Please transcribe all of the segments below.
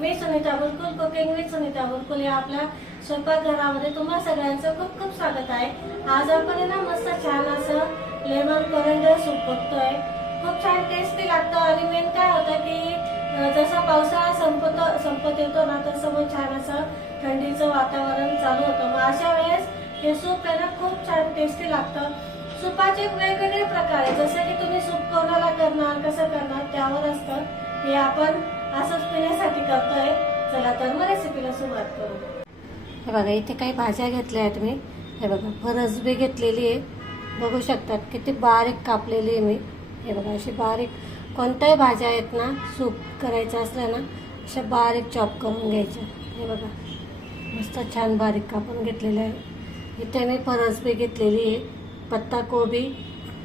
Me Sunita Bulkul cooking with Sunita Bulkul या आपल्या स्वयंपाकघरामध्ये तुम्हा सगळ्यांचं खूप खूप स्वागत आहे। आज आपण ना मस्त छान असं लेमन कोरिंडर सूप बघतोय। खूप छान टेस्टी लागतं आणि मेन काय होतं की जसा पावसाळा संपत येतो ना तसं मग छान असं थंडीचं वातावरण चालू होतं। मग अशा वेळेस हे सूप आहे ना खूप छान टेस्टी लागतं। सूपाचे वेगवेगळे प्रकार आहेत, जसं की तुम्ही सूप कोणाला करणार कसं करणार त्यावर असतं। हे आपण असंच पिण्यासाठी करतोय। चला तर मग रेसिपीला सुरुवात करू। हे बघा इथे काही भाज्या घेतल्या आहेत मी। हे बघा फरसबी घेतलेली आहे, बघू शकतात किती बारीक कापलेली आहे मी। हे बघा अशी बारीक कोणत्याही भाज्या आहेत ना सूप करायचं असलं ना अशा बारीक चॉप करून घ्यायच्या। हे बघा मस्त छान बारीक कापून घेतलेलं आहे। इथे मी फरसबी घेतलेली आहे, पत्ताकोबी,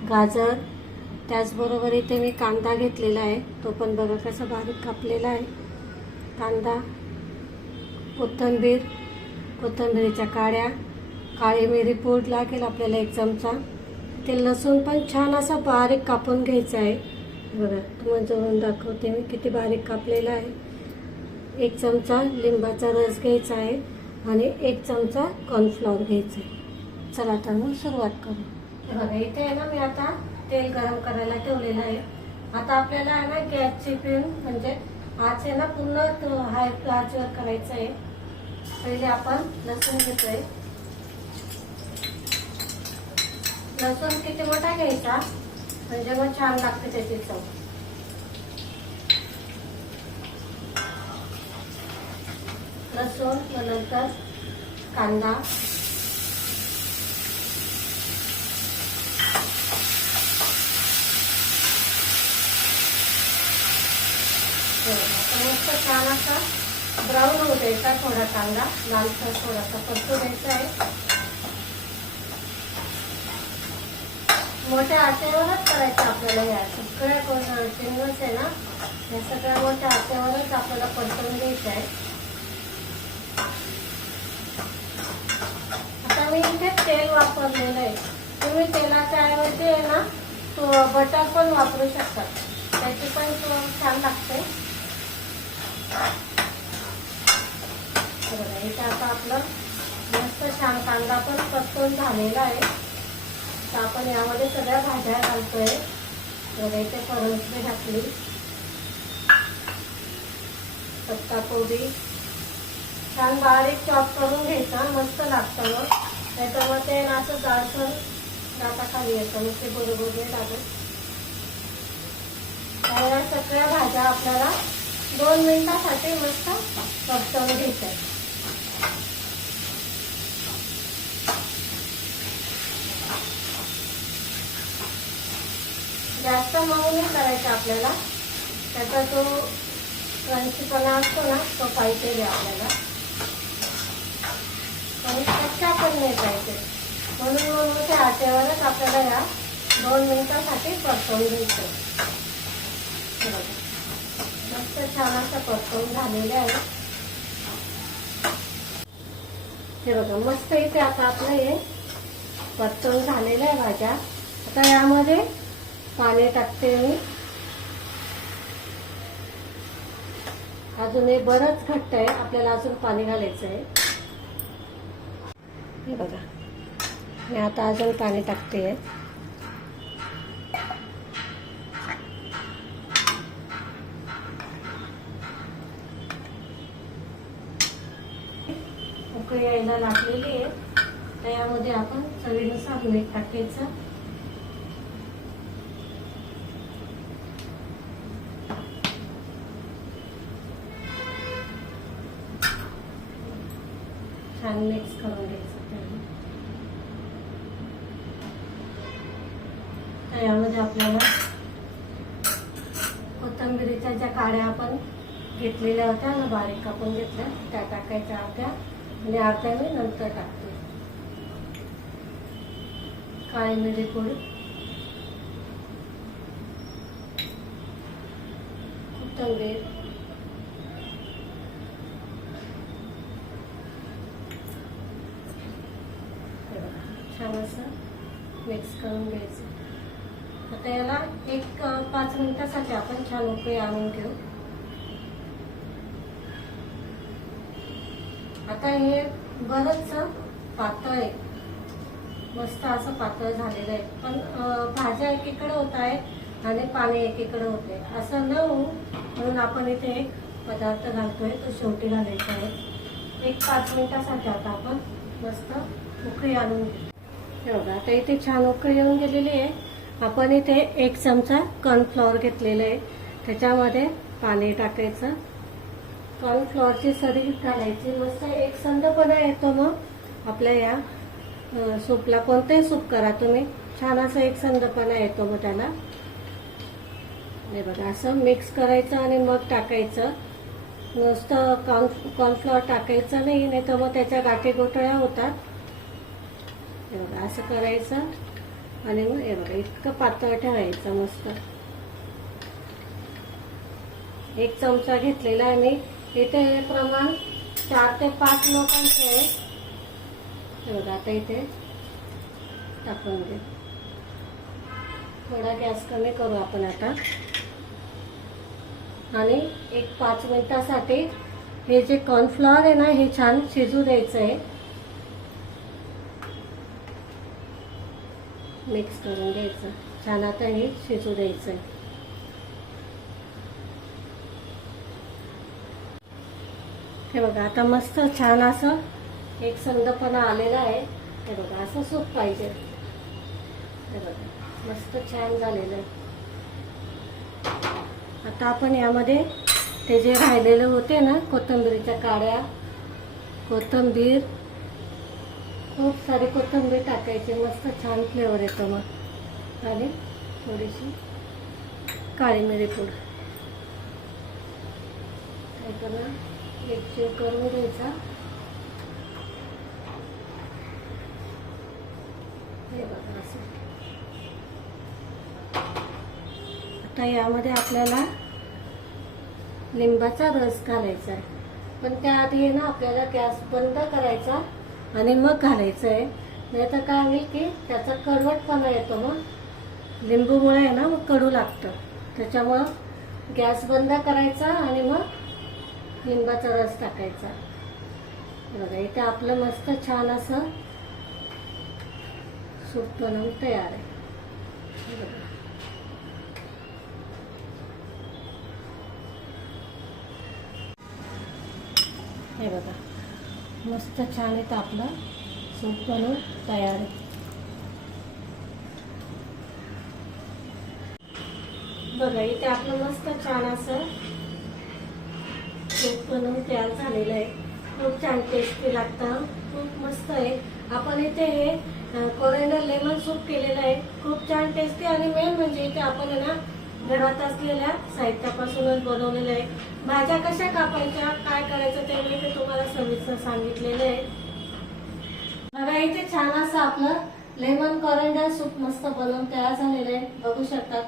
गाजर, त्याचबरोबर इथे मी कांदा घेतलेला आहे, तो पण बघा कसा बारीक कापलेला आहे। कांदा, कोथिंबीरच्या काड्या, काळी मिरी पूड लागेल आपल्याला 1 चमचा। ते लसूण पण छान असा बारीक कापून घ्यायचा आहे। बघा तुम्हाला जवळून दाखवते मी किती बारीक कापलेला आहे। 1 चमचा लिंबाचा रस घ्यायचा आहे आणि 1 चमचा कॉर्नफ्लॉवर घ्यायचा आहे। चला तर मग सुरुवात करू। हे बघा इथे आहे ना मी आता तेल गरम करायला ठेवलेलं आहे। आता आपल्याला आहे ना गॅसची फ्लेम म्हणजे आच आहे ना पूर्ण हाय आचवर करायचं आहे। पहिले आपण लसूण घेतोय। लसूण किती मोठा घ्यायचा म्हणजे मग छान लागते त्याची चव। लसूण व नंतर कांदा, मस्त छान असा ब्राऊन होऊ द्यायचा। थोडा कांदा लालसर थोडासा परतू द्यायचा आहे। मोठ्या आचेवरच करायचं आपल्याला। या सगळ्या जिन्नस आहे ना या सगळ्या मोठ्या आचेवरच आपल्याला परतून घ्यायचं आहे। आता मी इथे तेल वापरलेलं आहे, तुम्ही तेलाच्या ऐवजी आहे ना तो बटर पण वापरू शकतात, त्याची पण छान लागते। इथे आता आपलं मस्त छान कांदा पण परतून झालेला आहे। तर आपण यामध्ये सगळ्या भाज्या घालतोय। बघा इथे फरसबी घातली, पत्ताकोबी छान बारीक चॉप करून घ्यायचा, मस्त लागतं। मग त्याच्यामध्ये ना असं जाडसर दाताखाली येतं, मग ते बरोबर नाही लागत। या सगळ्या भाज्या आपल्याला 2 मिनिटासाठी मस्त परतवून घ्यायचं आहे। जास्त मऊ नाही करायचं आपल्याला, त्याचा जो क्रंचीपणा असतो ना तो पाहिजे आपल्याला, आणि कच्चा पण नाही पाहिजे। म्हणून मग मोठ्या आचेवरच आपल्याला या 2 मिनिटासाठी परतवून घ्यायचं। मस्त छान असं परतवून झालेलं आहे। हे बघा मस्त इथे आता आपलं हे परतवून झालेलं आहे भाज्या। आता यामध्ये पाणी टाकते मी। अजून हे बरंच घट्ट आहे, आपल्याला अजून पाणी घालायचं आहे। हे बघा मी आता अजून पाणी टाकते। उकळी यायला लागलेली आहे, तर यामध्ये आपण चवीनुसार मीठ टाकायचं। छान मिक्स करून घ्यायचं। तर यामध्ये आपल्याला कोथिंबीरीच्या ज्या काड्या आपण घेतलेल्या होत्या ना बारीक कापून घेतल्या त्या टाकायच्या अर्ध्या, आणि अर्ध्या मी नंतर टाकते। काळी मिरी पूड, कोथिंबीर, छान असं मिक्स करून घ्यायचं। आता याला 1-5 मिनिटासाठी आपण छान उकळी आणून घेऊ। आता हे बरंच पातळ आहे, मस्त असं पातळ झालेलं आहे. पण भाज्या एकीकडे होत आहेत आणि पाणी एकीकडे होते, असं न होऊ म्हणून आपण इथे एक पदार्थ घालतोय, तो शेवटी घालायचा आहे. एक 5 मिनिटासाठी आता आपण मस्त उकळी आणून घेऊ. बघा आता इथे छान उकळी येऊन गेलेली आहे. आपण इथे 1 चमचा कॉर्नफ्लॉवर घेतलेलं आहे, त्याच्यामध्ये पाणी टाकायचं, कॉर्नफ्लॉवरची सरी घालायची, मस्त एकसंधपणा येतो मग आपल्या या सूपला. कोणतेही सूप करा तुम्ही, छान असं एकसंधपणा येतो मग त्याला. हे बघा असं मिक्स करायचं आणि मग टाकायचं. नुसतं कॉर्नफ्लॉवर टाकायचं नाही तर मग त्याच्या गाठी गोठळ्या होतात. हे बघा असं करायचं आणि मग हे बघा इतकं पातळ ठेवायचं मस्त. 1 चमचा घेतलेला आहे मी इथे, प्रमाण 4 ते 5 लोकांचे आहे. हे बघा आता इथे टाकून दे. थोडा गॅस कमी करू आपण आता आणि 5 मिनिटासाठी हे जे कॉर्नफ्लॉवर आहे ना हे छान शिजू द्यायचं आहे. मिक्स करून घ्यायचं छान. आता हे शिजू द्यायचं आहे. हे बघा आता मस्त छान असं एकसंधपणा आलेला आहे. हे बघा असं सूप पाहिजे. हे बघा मस्त छान झालेलं आहे. आता आपण यामध्ये ते जे राहिलेले होते ना कोथिंबीरच्या काड्या, कोथिंबीर, खूप सारी कोथिंबीर टाकायची, मस्त छान फ्लेवर येतो मग. आणि थोडीशी काळी मिरी पूड काय करणार, एकजीव करून घ्यायचा. हे बघा असं. आता यामध्ये आपल्याला लिंबाचा रस घालायचा आहे, पण त्याआधी ना आपल्याला गॅस बंद करायचा आणि मग घालायचं आहे. नाही तर काय होईल की त्याचा कडवटपणा येतो, मग लिंबूमुळे आहे ना मग कडू लागतं. त्याच्यामुळं गॅस बंद करायचा आणि मग लिंबाचा रस टाकायचा. बघा इथे आपलं मस्त छान असं सूप बनवून तयार आहे. हे बघा मस्त छान आहे आपलं सूप बनवून तयार आहे. बघा इथे आपलं मस्त छान असं सूप बनवून तयार झालेलं आहे. खूप छान टेस्टी लागतं, खूप मस्त आहे. आपण इथे हे कोरिएंडर लेमन सूप केलेलं आहे, खूप छान टेस्टी. आणि मेन म्हणजे इथे आपण ना घरात असलेल्या साहित्यापासूनच बनवलेलं आहे. भाज्या कशा कापायच्या, काय करायचं ते मी तुम्हाला सविस्तर सांगितलेलं आहे. बघा इथे छान असं आपलं लेमन कोरिएंडर सूप मस्त बनवून तयार झालेलं आहे, बघू शकतात.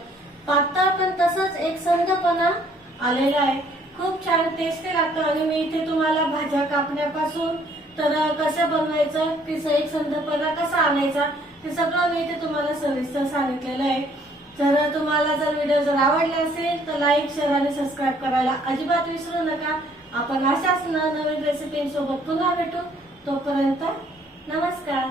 पातळ पण तसंच एकसंधपणा आलेला आहे, खूप छान टेस्टी लागतं. आणि मी इथे तुम्हाला भाज्या कापण्यापासून तर कसं बनवायचं, तिचा एकसंधपणा कसा आणायचा ते सगळं मी इथे तुम्हाला सविस्तर सांगितलेलं आहे. तर तुम्हाला जर व्हिडिओ जर आवडला असेल तर लाईक, शेअर आणि सबस्क्राईब करायला अजिबात विसरू नका. आपण अशाच नवीन रेसिपींसोबत पुन्हा भेटू. तोपर्यंत नमस्कार.